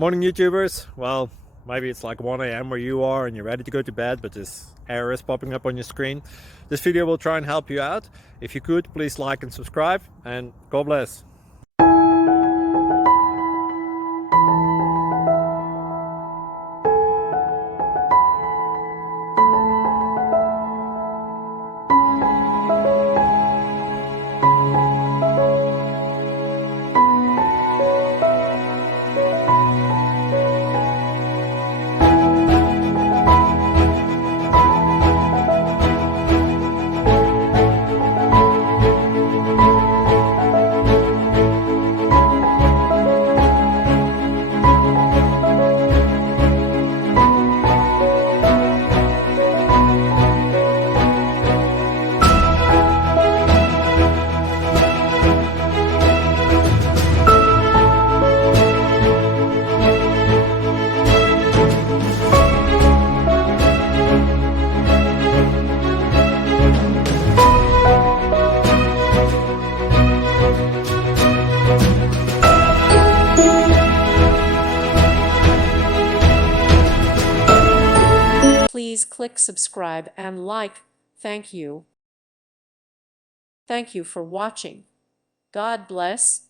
Morning YouTubers. Well, maybe it's like 1 a.m. where you are and you're ready to go to bed, but this error is popping up on your screen. This video will try and help you out. If you could, please like and subscribe, and God bless. Please click subscribe and like. Thank you. Thank you for watching. God bless.